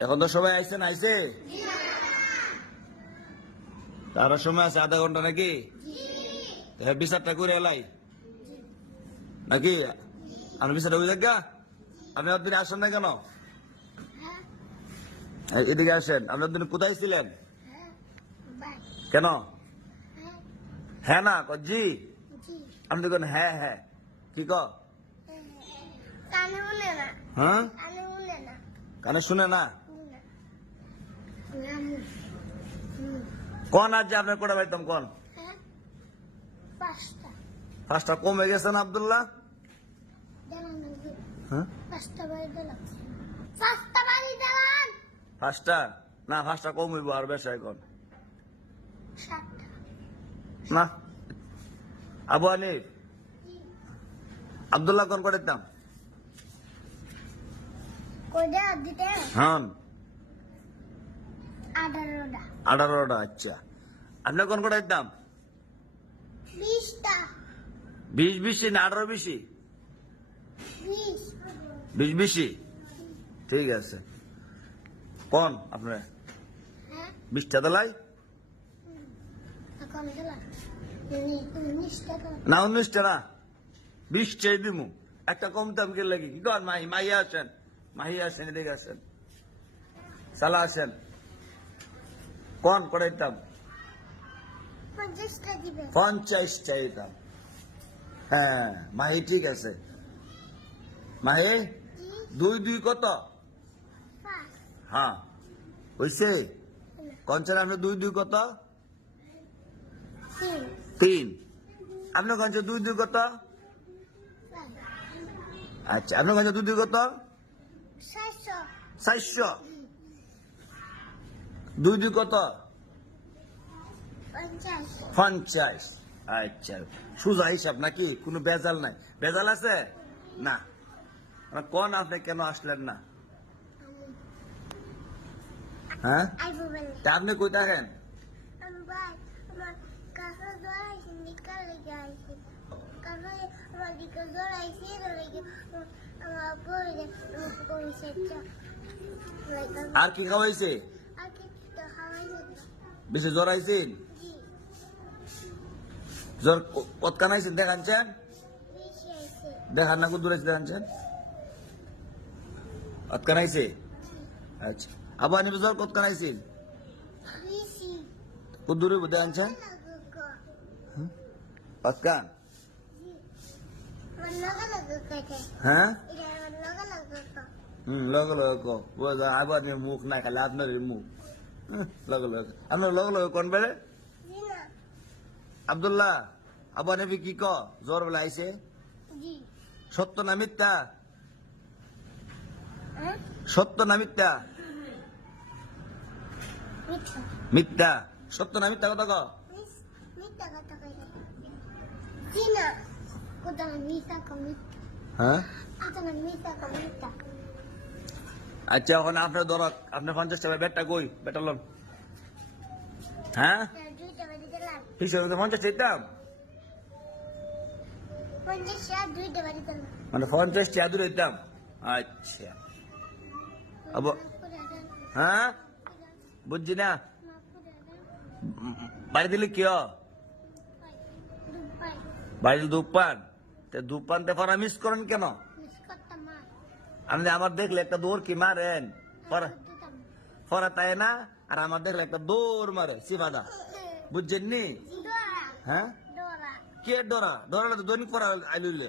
এখন তো সবাই আইসেন আইসে তারা সময় আছে আধা ঘন্টা নাকি বিচারটা করে এলাই নাকি আমি বিচারটা বুঝে গা আপনি আপনি আসেন না কেন এদিকে আসেন আপনি আপনি কোথায় ছিলেন কেন হ্যাঁ না জি আপনি কোন হ্যাঁ হ্যাঁ কি ক হ্যাঁ কানে শুনে না কোন আজ আপনার কোটা পাইতাম কোন পাঁচটা কমে গেছেন আব্দুল্লাহ পাঁচটা না পাঁচটা কম হইব আর বেশি এখন না আবু হানিফ আব্দুল্লাহ কোন করে দিতাম হ্যাঁ 18টা আচ্ছা আপনি কোন করে দিতাম 20 বেশি না 18 বেশি 20 বেশি ঠিক আছে কোন আপনার 20টা দিলাই না 19টা না 20 চাই দিমু একটা কম দাম কে লাগি কি কন মাহিয়া আসেন এদিকে আসেন সালা আসেন কোন করে দিতাম 50 চাইতাম হ্যাঁ মাহি ঠিক আছে মাহি 2 কত হ্যাঁ হইছে কনছেন আপনি 2 কত 3 আপনি কনছেন 2 কত আচ্ছা আপনি কনছেন 2 কত 400 2 কত 50 আচ্ছা সুজা হিসাব নাকি কোনো বেজাল নাই বেজাল আছে না কোন আপনি কেন আসলেন না হ্যাঁ আপনি কই থাকেন আর কি খাওয়াইছে বেশি জ্বর আইছেন জ্বর কতখান আইছেন দেখানছেন দেখান না কুদুর আইছে দেখানছেন কতখান আইছে আচ্ছা আবার নিবে জ্বর কতখান আইছেন কুদুরে দেখানছেন কতখান হ্যাঁ লগে লগে আবার মুখ না খালে আপনার মুখ লগে লগে আপনার লগে লগে কোন বেড়ে আব্দুল্লাহ আবু হানিফ কি জ্বর বেলা আইছে সত্য না মিথ্যা সত্য না মিথ্যা মিথ্যা সত্য না মিথ্যা কথা হ্যাঁ আচ্ছা এখন আপনার ধর আপনার 50 টাকা ব্যাটটা কই বেটালন হ্যাঁ হিসাবে 50 চাইতাম মানে 50 টাকা দূরে দিতাম আচ্ছা হ্যাঁ বুঝছি না বাড়ি দিলে কি বাড়ি দুপান দুপানতে ফরা মিস করেন কেন আপনি আমার দেখলে একটা দৌড় কি মারেন ফরা তাই না আর আমার দেখলে একটা দৌড় মারে সিফাদা বুঝছেন নি হ্যাঁ কে ডরা ডরা তো দৈনিক পড়া আইলে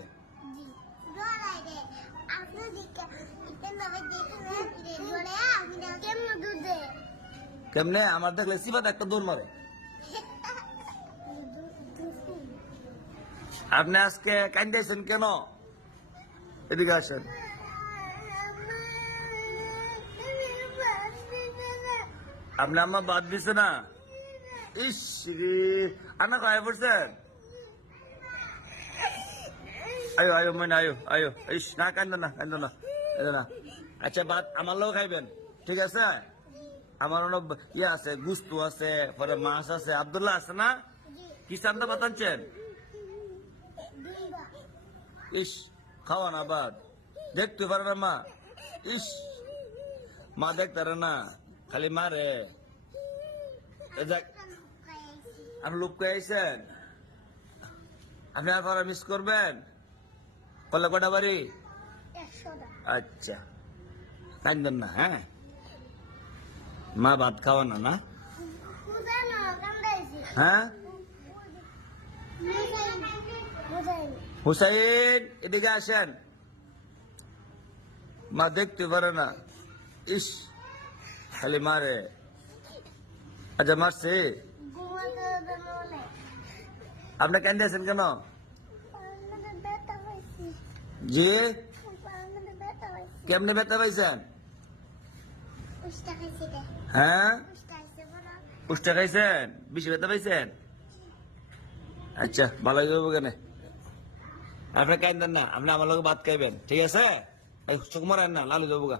কেমনে আমার দেখলে সিফাদা একটা দৌড় মারে আপনি আজকে কান্দাইছেন কেন এদিকে আসেন আপনি আমার বাদ দিছে না ইস আনা খায় পড়ছেন আয়ো আয়ো মানে আয়ো ইস না কান্দ না আচ্ছা ভাত আমার লোক খাইবেন ঠিক আছে আমার অনেক ইয়ে আছে গুস্তু আছে পরে মাছ আছে আব্দুল্লাহ আছে না কি চান্দা বাতানছেন ইস খাওয়া না বাদ দেখতে পারে না মা ইস মা দেখতারে না, খালি মারে। এ যাক, আপনি লুপ কে আইছেন? আপনি আর পরে মিস করবেন? কলে কটা বাড়ি? আচ্ছা, কান্দেন না, হ্যাঁ? মা ভাত খাওয়া না, না? হ্যাঁ? হুসাইন, এদিকে আসেন। মা দেখতে পারে না, ইস, খালি মারে। আচ্ছা, মারছে? আপনি কেন দিয়েছেন কেন? জি, কেমনে ব্যথা পাইছেন? হ্যাঁ, পুষ্টা খাইছেন? বেশি ব্যথা পাইছেন? আচ্ছা, ভালো হয়ে যাবো কেন? আপনি কাইন্দেন না, আপনি আমার লোক ভাত খাইবেন, ঠিক আছে? চোখ মারেন না, লালু যাবো গা।